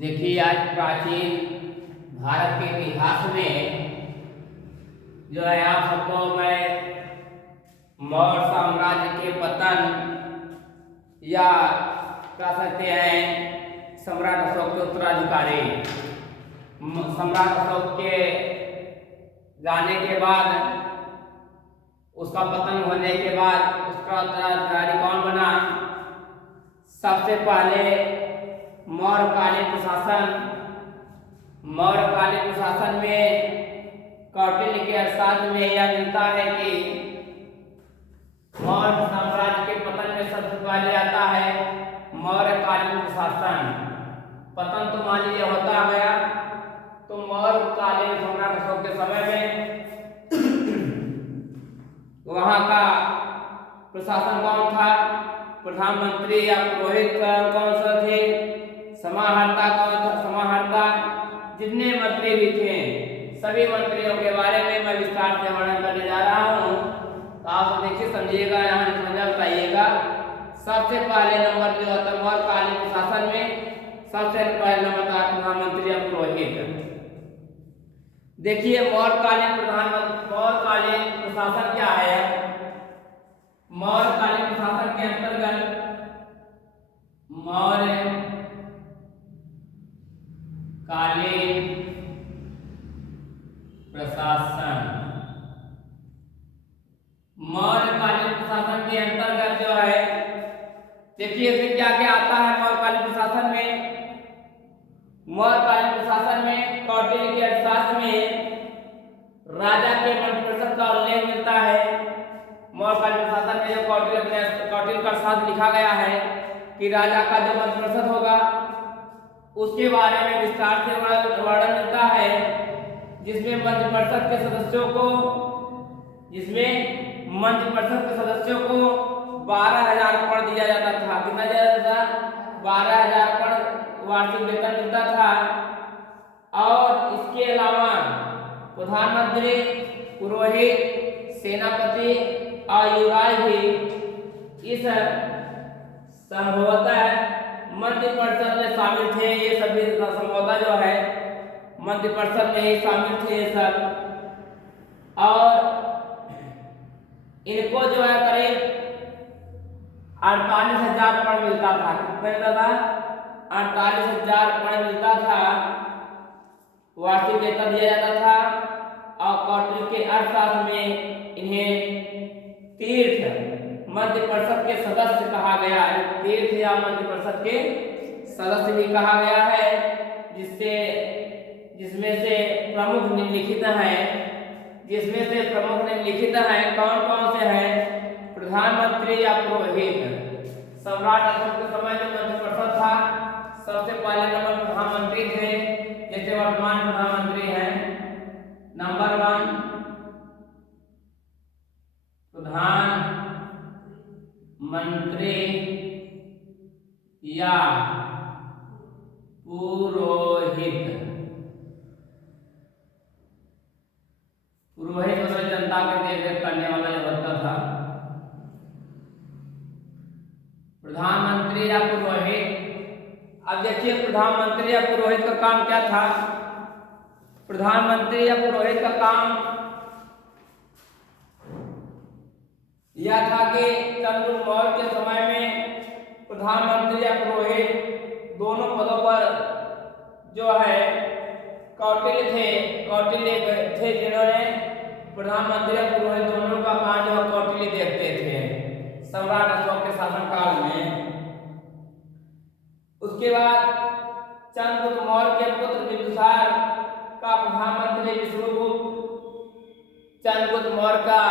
देखिए, आज प्राचीन भारत के इतिहास में जो है आप सबको मैं मौर्य साम्राज्य के पतन या कह सकते हैं सम्राट अशोक के उत्तराधिकारी सम्राट अशोक के जाने के बाद, उसका पतन होने के बाद उसका उत्तराधिकारी कौन बना। सबसे पहले मौर्यकालीन प्रशासन में कौटिल्य के अर्थशास्त्र में यह मिलता है कि मौर्य साम्राज्य के पतन में सबसे पहले आता है मौर्यकालीन प्रशासन। पतन तो मान लीजिए होता गया, तो मौर्यकालीन सम्राट अशोक के समय में वहां का प्रशासन कौन था, प्रधानमंत्री या पुरोहित कौन सा थे, समाहर्ता कौन था, समाहर्ता जितने मंत्री भी थे सभी मंत्रियों के बारे में मैं विस्तार से वर्णन करने जा रहा हूँ। तो आप देखिए, समझिएगा, यहाँ समझा बताइएगा। सबसे पहले नंबर जो होता है मौर्यकालीन प्रशासन में, सबसे पहले नंबर था प्रधानमंत्री या पुरोहित। देखिए, मौर्यकालीन प्रशासन क्या है। मौर्यकालीन प्रशासन के अंतर्गत मौर्यकालीन प्रशासन के अंतर्गत जो है, देखिए इसमें क्या क्या आता है। मौर्यकालीन प्रशासन में कौटिल्य के अर्थशास्त्र में राजा के मंत्रिपरिषद का उल्लेख मिलता है। मौर्यकालीन प्रशासन में जो कौटिल्य का अर्थशास्त्र लिखा गया है कि राजा का जो मंत्रिपरिषद होगा उसके बारे में विस्तार से वर्णन मिलता है, जिसमें मंत्रिपरिषद के सदस्यों को 12,000 पण दिया जाता था। कितना दिया जाता था? 12,000 पण वार्षिक वेतन मिलता था। और इसके अलावा प्रधानमंत्री, पुरोहित, सेनापति और युवराज भी इस संभवतः मंत्रिपरिषद में शामिल थे। ये सभी संभवतः जो है मंत्रिपरिषद में ही शामिल थे ये सब। और इनको जो है करीब 48,000 पण मिलता था। कितना मिलता था? 48,000 पण मिलता था, वार्षिक वेतन दिया जाता था। और कौटिल्य के अर्थशास्त्र में इन्हें तीर्थ मंत्रिपरिषद के सदस्य कहा गया है। तीर्थ या मंत्रिपरिषद के सदस्य भी कहा गया है, जिसमें से प्रमुख निम्नलिखित हैं। कौन कौन से हैं? प्रधानमंत्री या पुरोहित। सम्राट अशोक के समय में मंत्रिपरिषद था, सबसे पहले नंबर प्रधानमंत्री थे, जैसे वर्तमान प्रधानमंत्री हैं। नंबर 1 प्रधानमंत्री या पुरोहित। मतलब जनता के देखरेख करने वाला जो होता था, प्रधानमंत्री या पुरोहित। अब देखिए, प्रधानमंत्री या पुरोहित का काम क्या था। प्रधानमंत्री या पुरोहित का काम यह था कि चंद्रगुप्त मौर्य के समय में प्रधानमंत्री या पुरोहित दोनों पदों पर जो है कौटिल्य थे, जिन्होंने प्रधानमंत्री या पुरोहित दोनों का काम जो कौटिल्य देखते थे सम्राट अशोक के शासनकाल में। उसके बाद चंद्रगुप्त मौर्य के पुत्र बिंदुसार का प्रधानमंत्री विष्णुगुप्त। चंद्रगुप्त मौर्य का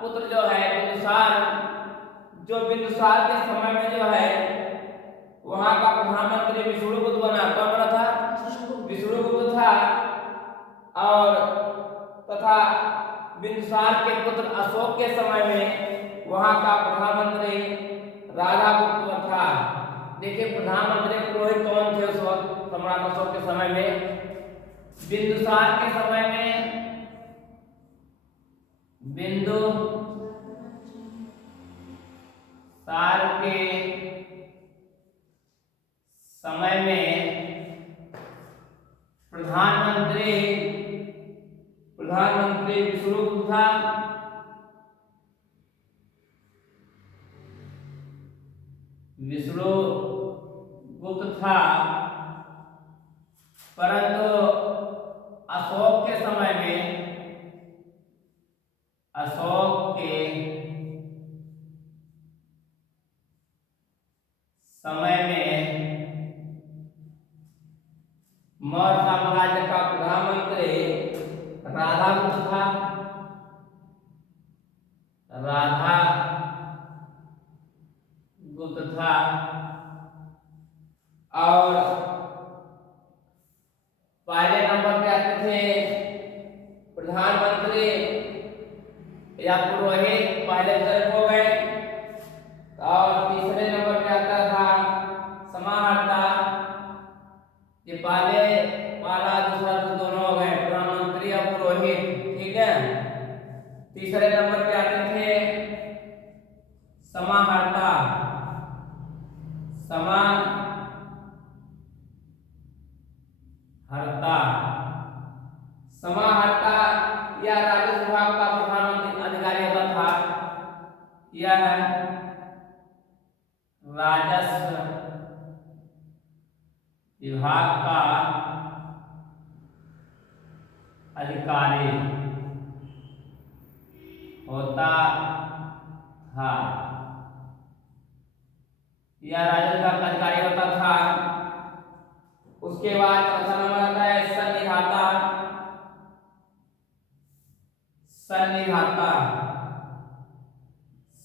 पुत्र जो है बिंदुसार के समय में जो है वहां का प्रधानमंत्री विष्णुगुप्त बना। कौन बना था? विष्णुगुप्त था। और तथा बिंदुसार के पुत्र अशोक के समय में वहां का प्रधानमंत्री राधागुप्त था। देखिए, प्रधानमंत्री पुरोहित कौन थे उस वक्त सम्राट अशोक के समय में? बिंदुसार के समय में प्रधानमंत्री प्रधानमंत्री विष्णुगुप्त था। विष्णुगुप्त था, परंतु अशोक के समय में मौर्य साम्राज्य का प्रधानमंत्री राधागुप्त था। राधागुप्त था और पहले नंबर पे आते थे प्रधानमंत्री या पुरोहित, पहले बुजुर्ग हो गए। और तीसरे नंबर पे आता था समाहर्ता, ये पहले वाला दूसरा दोनों हो गए, प्रधानमंत्री और पुरोहित, ठीक है। तीसरे नंबर पे आते थे समाहर्ता। समाहर्ता या राजस्व विभाग का प्रधानमंत्री अधिकारी होता था। यह राजस्व विभाग का अधिकारी होता था। यह राजस्व विभाग का अधिकारी होता था। उसके बाद चौथा नंबर आता है संनिधाता। संनिधाता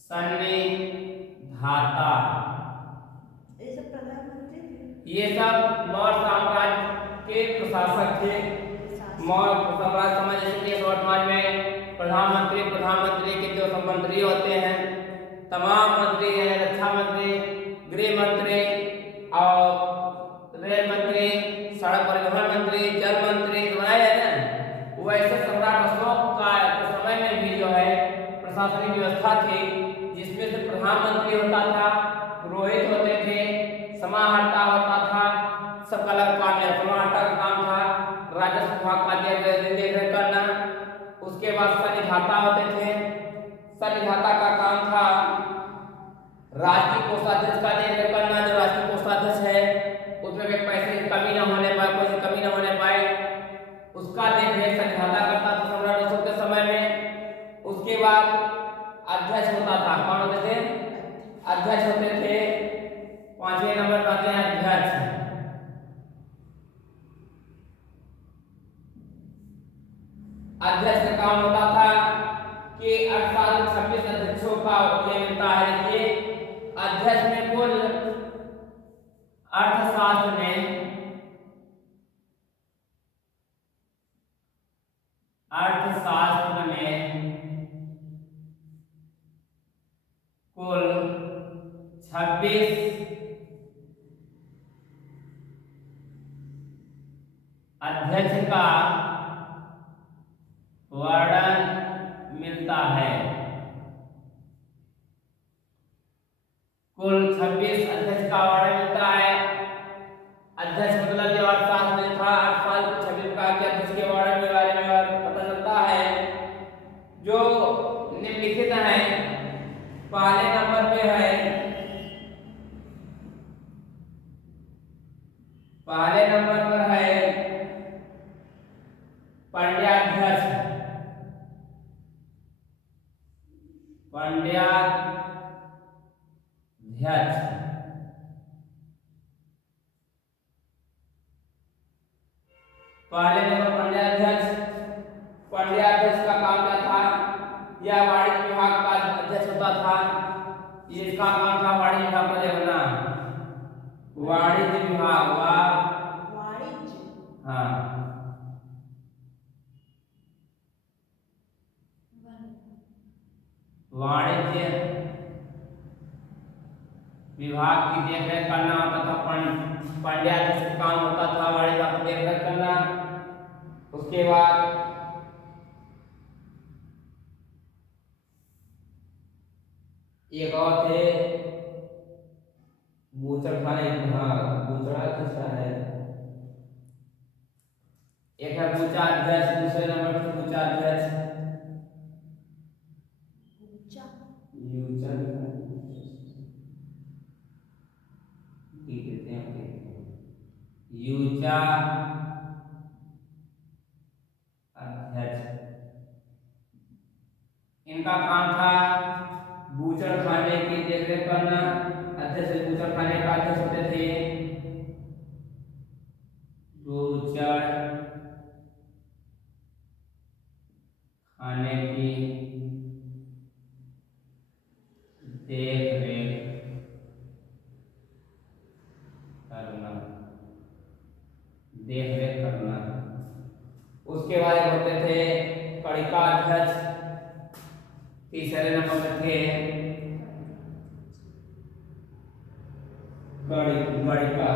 संनिधाता ये सब मौर्य साम्राज्य के प्रशासक थे। मौर्य साम्राज्य समझ लीजिए वर्तमान में प्रधानमंत्री के जो सब मंत्री होते हैं, तमाम मंत्री हैं, रक्षा मंत्री, गृह मंत्री और रेल मंत्री, सड़क परिवहन मंत्री, जल मंत्री बनाए हैं ना। वैसे सम्राट अशोक का समय में भी जो है प्रशासनिक व्यवस्था थी, जिसमें से प्रधानमंत्री होता था, पुरोहित होते थे, समाहर्ता होता था। सबका अलग काम है। समाहर्ता का काम था राजस्व विभाग का देखरेख करना। उसके बाद संनिधाता होते थे। संनिधाता का काम था राष्ट्रीय कोषाध्यक्ष का देखरेख करना। जो राष्ट्रीय कोषाध्यक्ष है उसमें भी पैसे की कमी न होने पाए, कोई कमी न होने पाए, उसका देखरेख संनिधाता करता था सम्राट अशोक के समय में। उसके बाद अध्यक्ष होता था। कौन होते थे? अध्यक्ष होते थे। पांचवें नंबर पर आते हैं अध्यक्ष। अध्यक्ष का काम होता था कि 26 अध्यक्षों का ये मिलता है। देखिए अध्यक्ष में कुल अर्थशास्त्र में कुल 26 अध्यक्ष का वर्णन मिलता है। कुल 26 अध्यक्ष का वर्णन मिलता है। अध्यक्ष मतलब जो अर्थशास्त्र में था, अर्थशास्त्र 26 का अध्यक्ष के वर्णन के बारे में पता चलता है। जो निम्नलिखित है, पहले नंबर पे है पंड्याध्यक्ष। पहले नंबर पंड्याध्यक्ष। पंड्याध्यक्ष का काम क्या था? यह वाणिज्य विभाग का अध्यक्ष होता था। इसका काम था वाणिज्य विभाग को देखना। वाणिज्य विभाग हाँ वाणिज्य विभाग की देखरेख करना होता था। पंड्याध्यक्ष का काम होता था वाणिज्य विभाग की देखरेख करना। उसके बाद एक और थे बूचड़खाने। हाँ बूचड़ा किसका है? पूछाध्यक्ष, दूसरे नंबर पे पूछाध्यक्ष यूचा अध्यक्ष। इनका काम था बूचड़खाने की देखरेख करना। अध्यक्ष बूचड़खाने का अध्यक्ष होते थे बूचड़खाने की देखरेख करना, देखरेख करना। उसके बाद होते थे कड़िका अध्यक्ष। तीसरे नंबर पे थे गणिका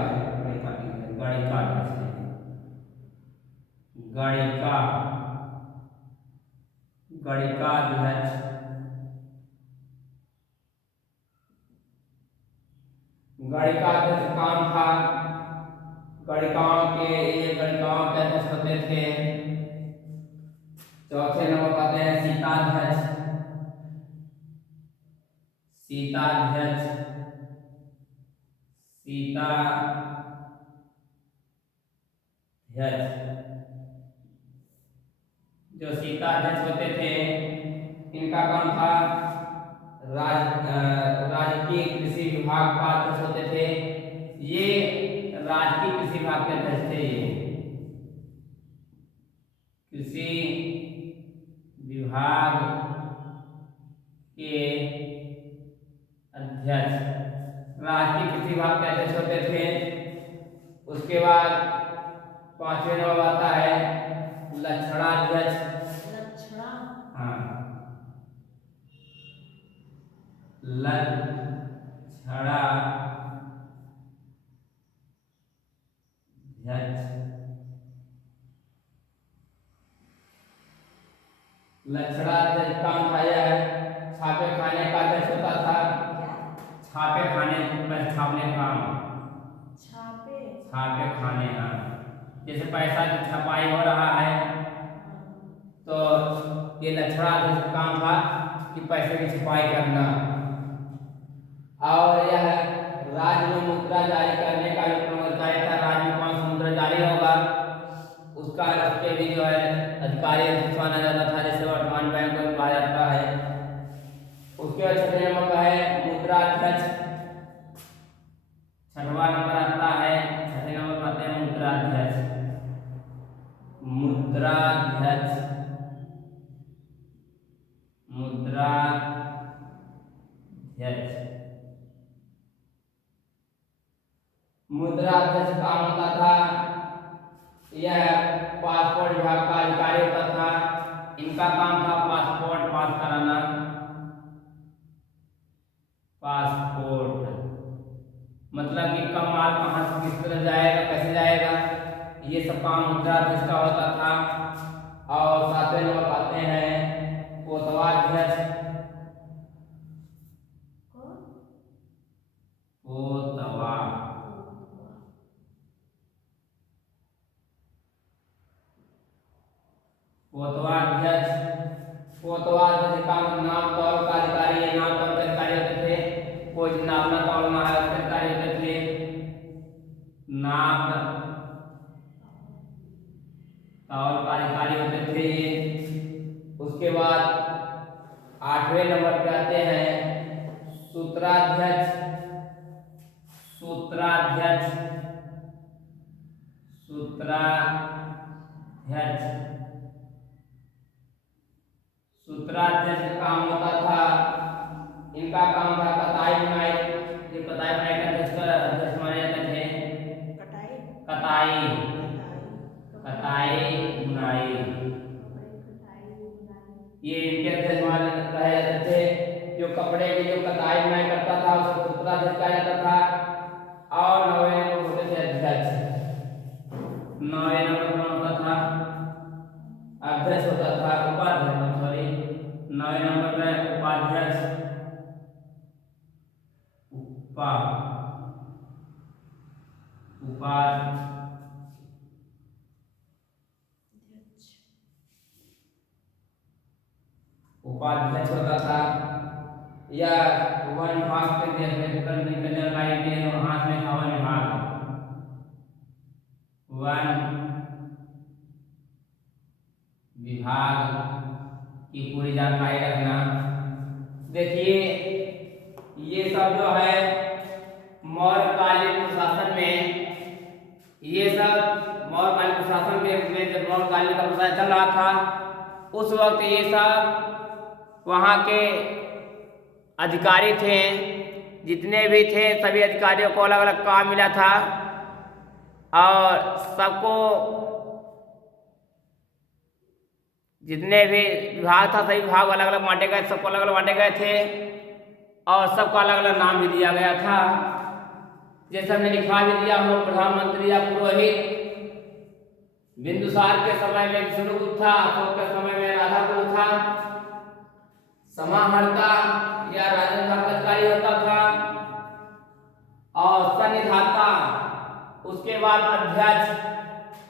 अध्यक्ष। गणिका अध्यक्ष काम था गणिकाओं के अध्यक्ष होते थे। चौथे नंबर पर आते हैं सीताध्यक्ष। जो सीताध्यक्ष होते थे इनका काम था राजकीय कृषि विभाग का अध्यक्ष होते थे। ये राजकीय कृषि विभाग के अध्यक्ष थे। ये कृषि विभाग के अध्यक्ष, राजकीय कृषि विभाग के अध्यक्ष होते थे। उसके बाद पांचवें नंबर आता है लक्षणाध्यक्ष। हाँ, लक्षणाध्यक्ष काम था यह छापे खाने का अध्यक्ष होता था। छापे खाने में छापने काम, छापे खाने। हाँ, जैसे पैसा की छपाई हो रहा है तो ये लक्षणाध्यक्ष का काम था कि पैसे की छपाई करना। और यह राज्य में मुद्रा जारी करने का भी कर्मचारी था। राज्य में कौन सा मुद्रा जारी होगा उसके भी जो है अधिकारी अध्यक्ष माना जाता था, जैसे वर्तमान बैंक में कहा जाता है। उसके बाद छठे नंबर पर है मुद्रा अध्यक्ष। छठवां नंबर आता है, छठे नंबर पर आते हैं मुद्राध्यक्ष। मुद्राध्यक्ष काम होता था, यह पासपोर्ट विभाग का अधिकारी होता था। इनका काम था पासपोर्ट पास कराना। पासपोर्ट मतलब कि कब माल कहाँ से किस तरह जाएगा, कैसे जाएगा, ये सब काम मुद्राध्यक्ष का होता था। और सातवें नंबर आते हैं कोतवाध्यक्ष। कोतवाध्यक्ष का नाम तौल का अधिकारी, नाम तौल के अधिकारी होते थे। कोई नापना तौलना है उसके अधिकारी होते थे। नाप तौल का अधिकारी होते थे ये। उसके बाद आठवें नंबर पे आते हैं सूत्राध्यक्ष। सूत्राध्यक्ष का काम होता था, इनका काम था कताई बुनाई। ये कताई बुनाई का अध्यक्ष माने जाते थे। कताई बुनाई ये इनके अध्यक्ष माने कहे जाते थे। जो कपड़े की जो कताई बुनाई करता था उसको सूत्राध्यक्ष कहा जाता था। और नौवें नंबर होते थे अध्यक्ष। नौवें नंबर कौन होता था? अध्यक्ष होता था, उपाध्यक्ष, सॉरी। नौवें नंबर पे उपाध्यक्ष। उपाध्यक्ष होता था, या वन विभाग के हाथ में था वन विभाग की पूरी जानकारी रखना। देखिए ये सब जो है मौर्यकालीन प्रशासन में, ये सब मौर्यकालीन प्रशासन में जब मौर्यकालीन का प्रशासन चल रहा था उस वक्त ये सब वहाँ के अधिकारी थे, जितने भी थे सभी अधिकारियों को अलग अलग काम मिला था और सबको जितने भी विभाग था सभी विभाग अलग अलग बांटे गए, सबको अलग अलग बांटे गए थे और सबको अलग अलग नाम भी दिया गया था। जैसे हमने लिखा भी दिया हो, प्रधानमंत्री या पुरोहित बिंदुसार के समय में विष्णुगुप्त था, अशोक के समय में राधाकुल था, समाहर्ता या राजन का अधिकारी होता था और संनिधाता, उसके बाद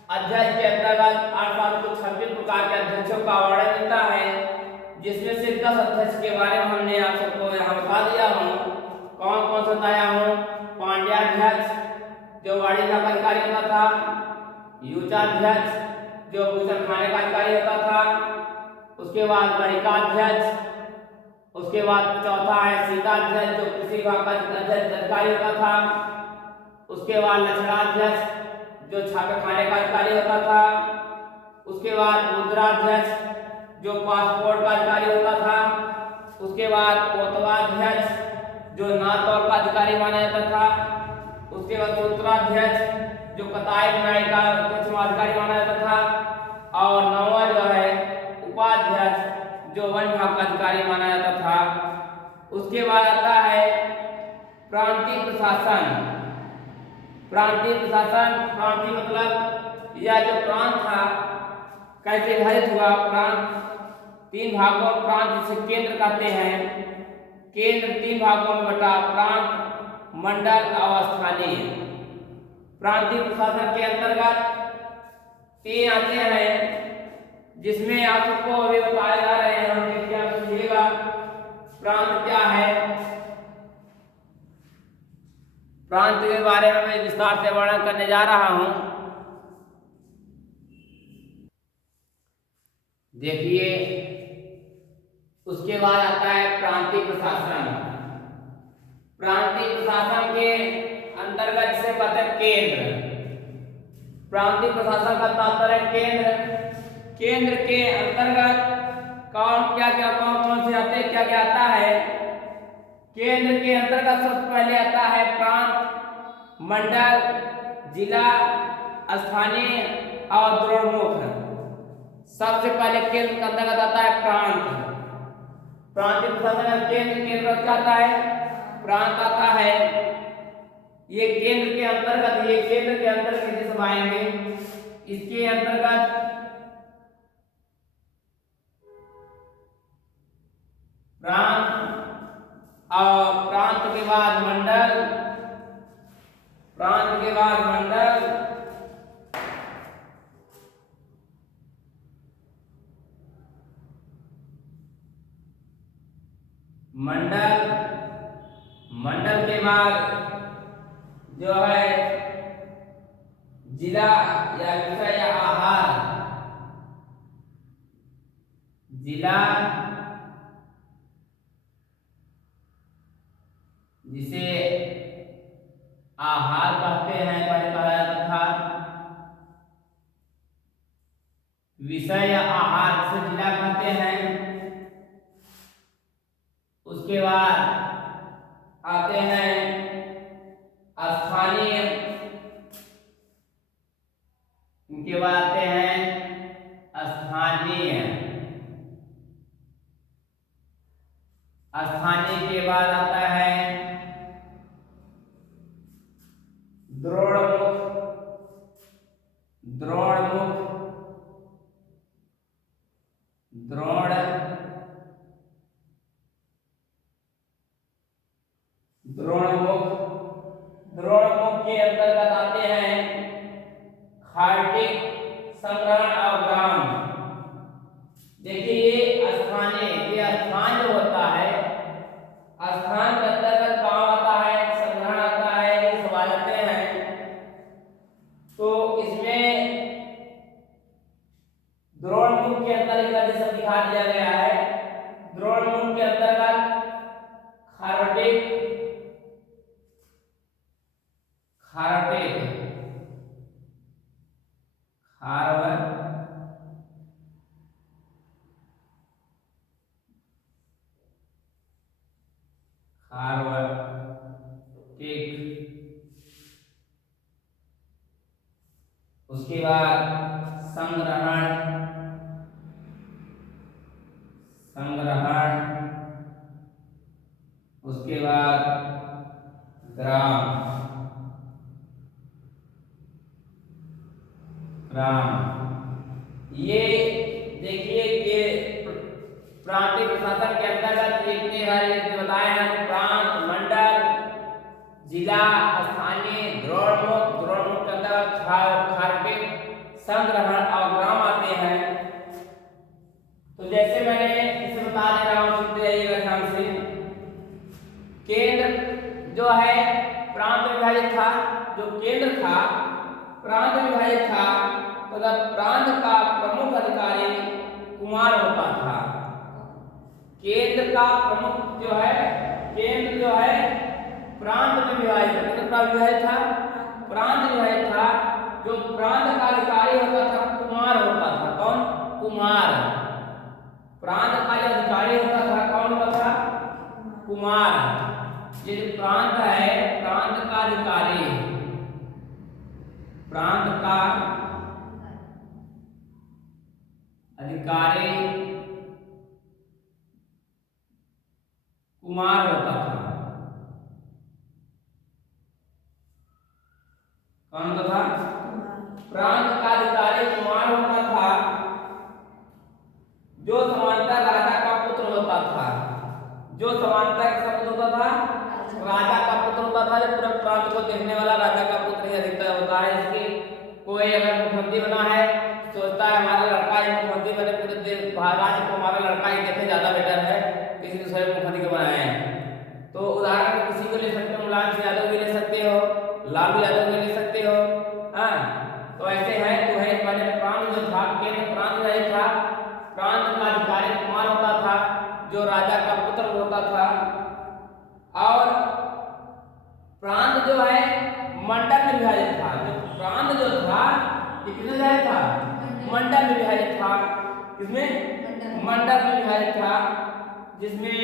अध्यक्ष के अंतर्गत 826 प्रकार के अध्यक्षों का वर्णन मिलता है, जिसमें से 10 अध्यक्ष के बारे में हमने आप सबको यहाँ बता दिया हूँ। कौन कौन सा बताया हूँ? पांड्याध्यक्ष जो वाणिज्य का अधिकारी होता था, युचाध्यक्ष जो भूषण खाने का अधिकारी होता था, उसके बाद गणिकाध्यक्ष, उसके बाद चौथा है सीताध्यक्ष जो कृषि विभाग का अधिकारी होता था, उसके बाद लक्षणाध्यक्ष जो छापे खाने का अधिकारी होता था, उसके बाद मुद्राध्यक्ष जो पासपोर्ट का अधिकारी होता था, उसके बाद कोतवाध्यक्ष जो नातौर का अधिकारी माना जाता था, उसके बाद सूत्राध्यक्ष जो कताई बुनाई का अधिकारी माना जाता था और नौवां जो है उपाध्यक्ष जो वन विभाग का अधिकारी माना जाता था। उसके बाद आता है प्रांतीय प्रशासन। प्रांतीय प्रशासन, प्रांतीय मतलब यह जो प्रांत था कैसे विभाजित हुआ? प्रांत 3 भागों, प्रांत जिसे केंद्र कहते हैं, केंद्र 3 भागों में बटा, प्रांत, मंडल और स्थानीय। प्रांतीय प्रशासन के अंतर्गत 3 आते हैं, जिसमें आप सबको अभी बताए जा रहे हैं, हम देखिए आप समझिएगा प्रांत क्या है। प्रांत के बारे में मैं विस्तार से वर्णन करने जा रहा हूं। देखिए उसके बाद आता है प्रांतीय प्रशासन। प्रांतीय प्रशासन के अंतर्गत से कहते हैं केंद्र। प्रांतीय प्रशासन का तात्पर्य केंद्र। केंद्र के अंतर्गत कौन कौन से आते हैं, क्या क्या आता है? केंद्र के अंतर्गत सबसे पहले आता है प्रांत, मंडल, जिला, स्थानीय और द्रोणमुख। सबसे पहले केंद्र के अंतर्गत आता है प्रांत। प्रांतीय प्रशासन केंद्र के अंतर्गत क्या आता है? प्रांत आता है। ये केंद्र के अंतर्गत, ये केंद्र के अंतर्गत सब आएंगे। इसके अंतर्गत प्रांत और प्रांत के बाद मंडल, प्रांत के बाद मंडल, मंडल, मंडल के बाद जो है जिला या विषय या आहार, जिला जिसे आहार कहते हैं, पहले कहा जाता था। विषय या आहार जिसे जिला कहते हैं। उसके बाद आते हैं स्थानीय, इनके बाद आते हैं स्थानीय। स्थानीय के बाद आता है द्रोणमुख, द्रोणमुख, द्रोण, द्रोणमुख। द्रोणमुख के अंतर्गत आते हैं खार्टिक, संग्रहण और ग्राम। देखिए ये स्थानीय, ये तो इसमें द्रोणमुख के अंतर्गत जैसा दिखा दिया गया है। द्रोणमुख के अंतर्गत खारटेक, खारटेक, उसके बाद संग्रहण, संग्रहण, उसके बाद ग्राम, ग्राम। ये देखिए कि प्रांतीय प्रशासन के अंतर्गत इतने सारे बताए हैं, प्रांत, मंडल, जिला, स्थानीय, द्रोणमुख, द्रोणमुख के अंतर्गत खारटेक, संग्रहण और ग्राम आते हैं। तो जैसे मैंने इसे बता दे रहा हूं, सुनते जाइएगा ध्यान से। केंद्र जो है प्रांत विभाजित था, जो केंद्र था प्रांत विभाजित था, तो प्रांत का प्रमुख अधिकारी कुमार होता था। केंद्र का प्रमुख जो है, केंद्र जो है प्रांत में विभाजित था, केंद्र का विभाजित था, प्रांत विभाजित था। जो प्रांत का अधिकारी होता था कुमार होता था। कौन? कुमार। प्रांत का जो अधिकारी होता था कौन होता था? कुमार। ये जो प्रांत है, प्रांत का अधिकारी, प्रांत का अधिकारी कुमार होता था। कौन होता था? प्रांत का अधिकारी कुमार होता था, जो समांतर राजा का पुत्र होता था। जो समांतर शब्द होता था राजा का पुत्र होता था। जो पूरे प्रांत को देखने वाला राजा का पुत्र ही अधिकतर होता है। इसकी कोई अगर मुख्यमंत्री बना है, सोचता है हमारा लड़का ही मुख्यमंत्री बने, पूरे राज्य को हमारा लड़का ही देखे, ज्यादा बेटर है किसी दूसरे मुख्यमंत्री को बनाए हैं। तो उदाहरण में किसी को ले सकते हो, मुलायम सिंह यादव भी ले सकते हो, लालू यादव भी ले सकते हो। हाँ, तो ऐसे है। तो है पहले प्रांत जो था, केंद्र प्रांत नहीं था, प्रांत का अधिकारी कुमार होता था, जो राजा का पुत्र होता था। और प्रांत जो है मंडल में विभाजित था। जो प्रांत जो था ये किसमें विभाजित था? मंडल में विभाजित था। किसमें? मंडल में विभाजित था, जिसमें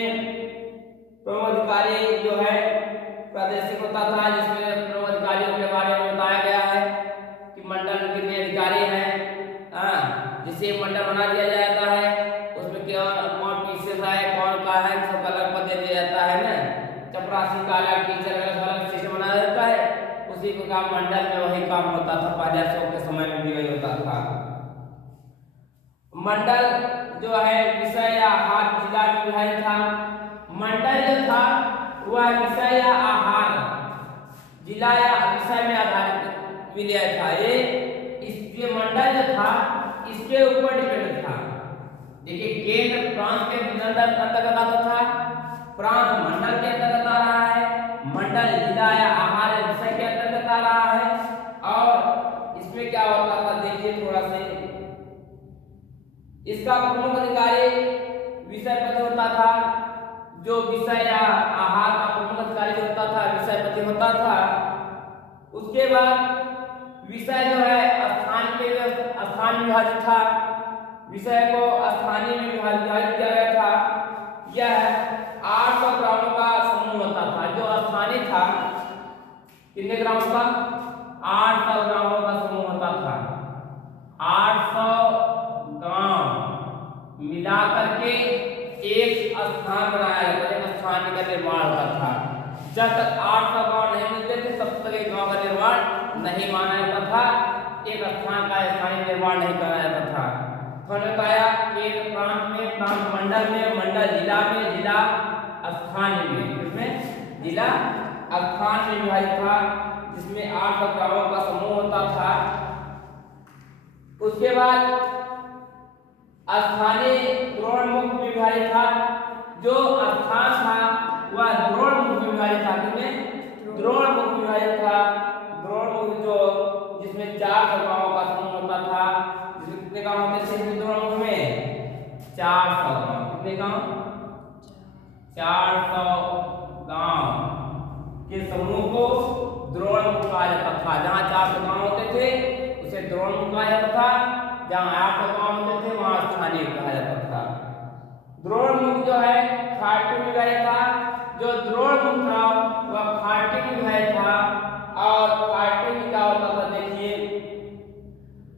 प्रमुख अधिकारी जो है प्रादेशिक होता था, जिसमें प्रमुख अधिकारियों के बारे में बताया गया है कि मंडल में कितने अधिकारी हैं। जिसे मंडल बना दिया जाता है, उसमें कौन पीछे है, कौन का है, सबका अलग पद दे दिया जाता है ना। चपरासी का अलग, टीचर का अलग सिस्टम बनाया जाता है। उसी को काम मंडल में वही काम होता था। पहले शो के समय में भी वही होता था। मंडल जो है विषय या आहार जिला में विभाजित था। मंडल जो था वह विषय या आहार, जिला या विषय में आधारित विलय था। ये मंडल जो था इसके ऊपर डिपेंड था। देखिए, केंद्र प्रांत के अंतर्गत आता था, प्रांत मंडल के अंतर्गत आ रहा है, मंडल जिला या आहार विषय के अंतर्गत आ रहा है। और इसमें क्या होता था, देखिए थोड़ा से, इसका प्रमुख अधिकारी विषयपति होता था। जो विषय या आहार का प्रमुख अधिकारी होता था विषयपति होता था। उसके बाद विषय जो है स्थान विभाजित था। विषय को स्थानीय में विभाजित किया गया था। यह 800 ग्रामों का समूह होता था। जो स्थानीय था कितने ग्रामों का? 800 ग्रामों का समूह होता था। 800 गांव मिला करके एक स्थान बनाया जाता था, एक स्थान का निर्माण होता था। जब तक 800 गांव नहीं मिलते थे तब तक एक गांव का निर्माण नहीं माना जाता था, एक स्थान का स्थानीय निर्माण नहीं करा जाता था। मैंने बताया कि प्रांत में, प्रांत मंडल में, मंडल जिला में, जिला स्थान में, इसमें जिला स्थान में विभाजित था, जिसमें 800 गांवों का समूह होता था। उसके बाद स्थानीय द्रोणमुख में विभाजित था। जो स्थान था वह द्रोणमुख में विभाजित था। किसमें? द्रोणमुख में विभाजित था। द्रोणमुख जो जिसमें 400 गांवों का समूह होता था। जिसमें कितने गांव होते थे द्रोणमुख में? 400 गांव। कितने गांव? 400 गांव के समूह को द्रोणमुख कहा जाता था। जहाँ 400 गांव होते थे उसे द्रोणमुख कहा जाता था। जहाँ 800 गांव होते थे वहाँ स्थानीय कहा जाता था। द्रोणमुख जो है खाटी में गया था। जो द्रोणमुख था वह खाटी में गया था। और खाटी में क्या होता था देखिए,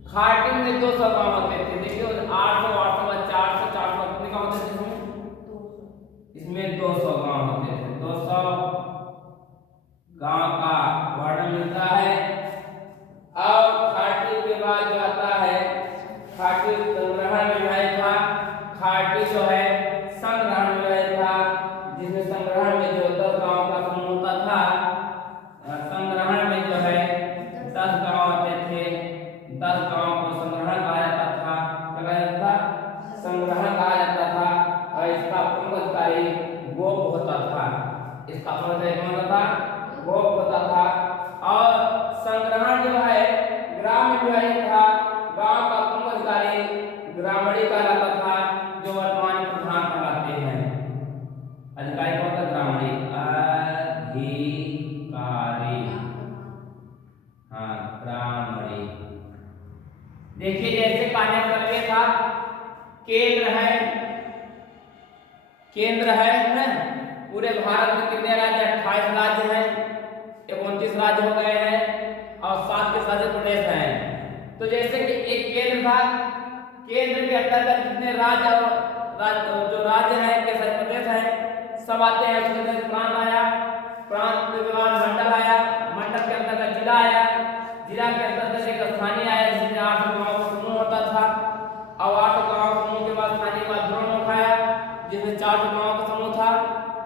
खाटी में 200 गांव होते थे। देखिए 800 800 400 400 कितने गांव होते थे इसमें? 200 गांव होते थे। 200 गांव का वर्णन मिलता है। और खाटी के बाद जो आता है, खाटी संग्रहण में गया था। खाटी जो है संग्रहण में गया था, जिसमें संग्रहण में जो 10 गांव का समूह होता था। संग्रहण में जो है 10 गांव होते थे। 10 गांव को संग्रहण कहा जाता था। क्या कहा जाता था? संग्रहण कहा जाता था। और इसका प्रमुख अधिकारी गोप होता था। इसका प्रमुख अधिकारी कौन होता था? गोप होता था। और संग्रहण जो है ग्राम में था। गांव का प्रमुख अधिकारी ग्रामणी कहलाता था, जो वर्तमान प्रधान कहलाते हैं। अधिकारी कौन था? ग्रामणी। अधिकारी, हाँ ग्रामणी। देखिए जैसे कार्य करके था, केंद्र है, केंद्र है ना। पूरे भारत में कितने राज्य? 28 राज्य हैं। 29 राज्य हो गए हैं और 7 के शासित प्रदेश हैं। तो जैसे कि एक केंद्र था, केंद्र के अंतर्गत जितने राज्य और जो राज्य है के शासित प्रदेश हैं सब आते हैं। उसके अंदर प्रांत आया, प्रांत के बाद मंडल आया, मंडल के अंतर्गत जिला आया, जिला के अंतर्गत एक स्थानीय आया जिसमें 8 गांव का समूह होता था। और 8 गांव समूह के बाद स्थानीय का द्रोणमुख आया जिसमें 4 गांव का समूह था।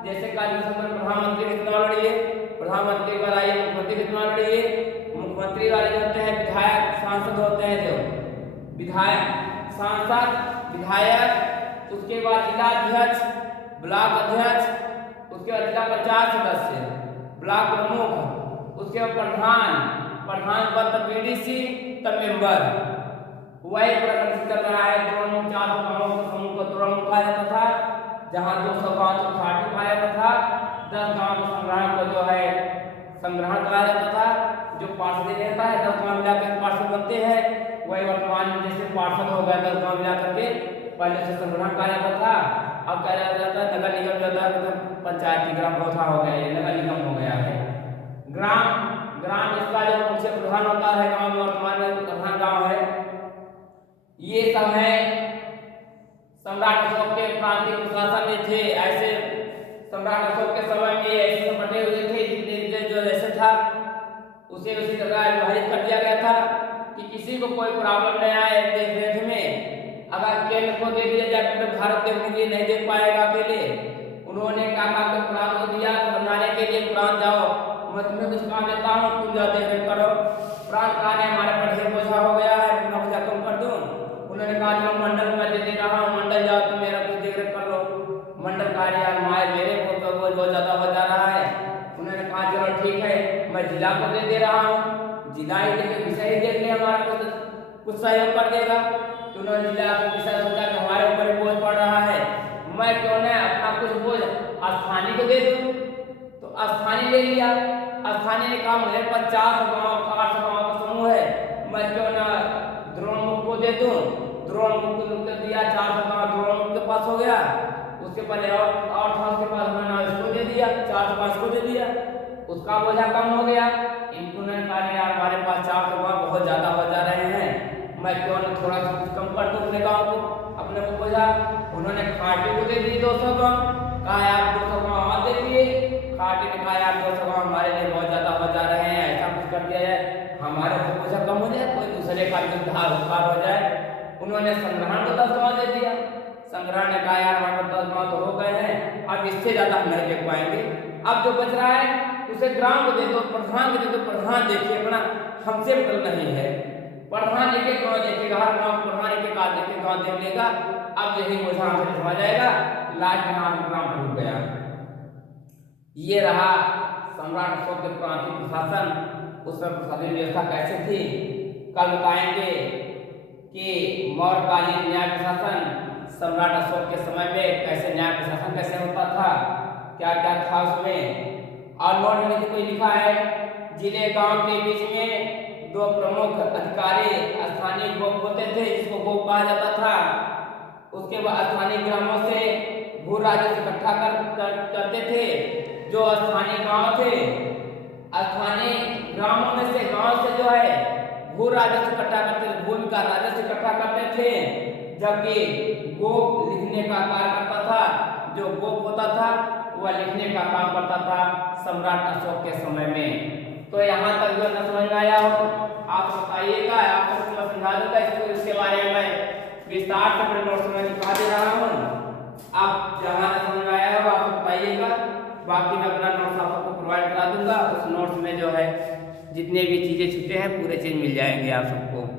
जैसे कार्य प्रधानमंत्री के चुनाव लड़िए, प्रधानमंत्री के बाद आइए मुख्यमंत्री के चुनाव लड़िए। मुख्यमंत्री वाले जो होते हैं विधायक सांसद होते हैं, जो विधायक सांसद विधायक, उसके बाद जिला अध्यक्ष, ब्लॉक अध्यक्ष, उसके बाद जिला पंचायत सदस्य, ब्लॉक प्रमुख, उसके बाद प्रधान पद तब बीडीसी तब मेंबर। वही प्रदर्शित कर रहा है। द्रोणमुख 4 गांवों के समूह को द्रोणमुख कहा जाता था। जहाँ 200 गांव को खाटी कहा जाता था। 10 गांव के संग्रहण को जो है संग्रहण कहा जाता था। जो पार्षद रहता है 10 गांव मिलाकर पार्षद बनते हैं। वही वर्तमान में जैसे पार्षद हो गया 10 गांव मिलाकर के, पहले से संग्रहण कहा जाता था। अब क्या जाता है नगर निगम जाता है, मतलब पंचायती ग्राम सभा हो गया, ये नगर निगम हो गया है। ग्राम इसका जो मुख्य प्रधान होता है गांव में, वर्तमान में प्रधान गांव है। ये सब है सम्राट अशोक के प्रांतीय प्रशासन में थे। ऐसे सम्राट अशोक के समय में ऐसे सब बटे हुए थे जितने जो जैसे था उसे उसी तरह विभाजित कर दिया गया था कि किसी को कोई प्रॉब्लम नहीं आए देख रेख में। अगर केंद्र को दे दिया जाए पूरे भारत देखने के लिए नहीं देख पाएगा अकेले। उन्होंने क्या काम कर प्रांत को दिया समझाने के लिए, प्रांत जाओ मैं तुम्हें कुछ काम देता हूँ, तुम जाओ देख रेख करो। प्रांत कहा हमारे पर ढेर बोझा हो गया है, अपना बोझा कम कर दूं। उन्होंने कहा चलो मंडल में दे रहा हूँ, मंडल जाओ तुम मेरा कुछ देख रेख कर लो। मंडल कार्य माए मेरे को तो बहुत ज्यादा हो जा रहा है। उन्होंने कहा चलो ठीक है मैं जिला को दे रहा हूँ, जिला ही देखे विषय ही देख ले हमारा कुछ सहयोग कर देगा। तो उन्होंने जिला को विषय सोचा कि हमारे ऊपर बोझ पड़ रहा है, मैं क्यों न अपना कुछ बोझ स्थानीय को दे दूं। तो स्थानीय ले लिया। स्थानीय ने कहा मुझे 50 गाँव 800 गाँव का समूह है, मैं क्यों न द्रोणमुख को दे दूं। द्रोणमुख को दिया, 400 गाँव द्रोणमुख के पास हो गया। उसके पहले और था उसके पास, मैंने इसको दे दिया, 405 को दे दिया, उसका बोझा कम हो गया। इनको ने कहा यार हमारे पास 400 गाँव बहुत ज्यादा हो जा रहे हैं, मैं क्यों न थोड़ा सा कुछ कम कर दूं अपने गाँव को, अपने को बोझा। उन्होंने खाटी को दे दी 200 गाँव, कहा आप 200 गाँव और दे दिए। खाटी ने कहा यार 200 गाँव हमारे लिए बहुत ज्यादा हो जा रहे हैं, ऐसा कुछ कर दिया जाए हमारे को बोझा कम हो जाए, कोई दूसरे का भी उद्धार हो जाए। उन्होंने संग्रहण को 10 गाँव दे दिया। संग्रहण ने कहा यार हमारे 10 गाँव तो हो गए हैं, अब इससे ज्यादा हम नहीं देख पाएंगे, अब जो बच रहा है उसे ग्राम को दे दो, प्रधान को दे दो। प्रधान देखिए अपना हमसे मतलब नहीं है, प्रधान एक एक गाँव देखेगा, हर गाँव प्रधान एक एक गाँव देख लेगा। अब यही बोझा हमसे समझ जाएगा, लास्ट में ग्राम टूट गया। ये रहा सम्राट अशोक के प्रांतीय प्रशासन। उस समय प्रशासनिक व्यवस्था कैसे थी, कल बताएंगे कि मौर्यकालीन न्याय प्रशासन सम्राट अशोक के समय में कैसे न्याय प्रशासन कैसे होता था, क्या क्या था उसमें। और नोट में कोई लिखा है, जिले गांव के बीच में दो प्रमुख अधिकारी स्थानीय गोप होते थे, जिसको गोप कहा जाता था। उसके बाद स्थानीय ग्रामों से भू राजस्व इकट्ठा करते थे। जो स्थानीय गांव थे, स्थानीय ग्रामों में से गांव से जो है भू राजस्व इकट्ठा करते थे, भूमि का राजस्व इकट्ठा करते थे। जबकि गोप लिखने का कार्य करता था। जो गोप होता था वह लिखने का काम करता था सम्राट अशोक के समय में। तो यहाँ तक जो न समझ में आया हो आप बताइएगा, आपको मैं समझा दूंगा इसके बारे में विस्तार से अपने नोट्स में दिखा दे रहा हूँ। आप जहाँ समझ में आया हो आप बताइएगा, बाकी मैं अपना नोट्स आपको प्रोवाइड करा दूंगा। उस नोट्स में जो है जितने भी चीज़ें छूटे हैं पूरे चीज़ मिल जाएंगे आप सबको।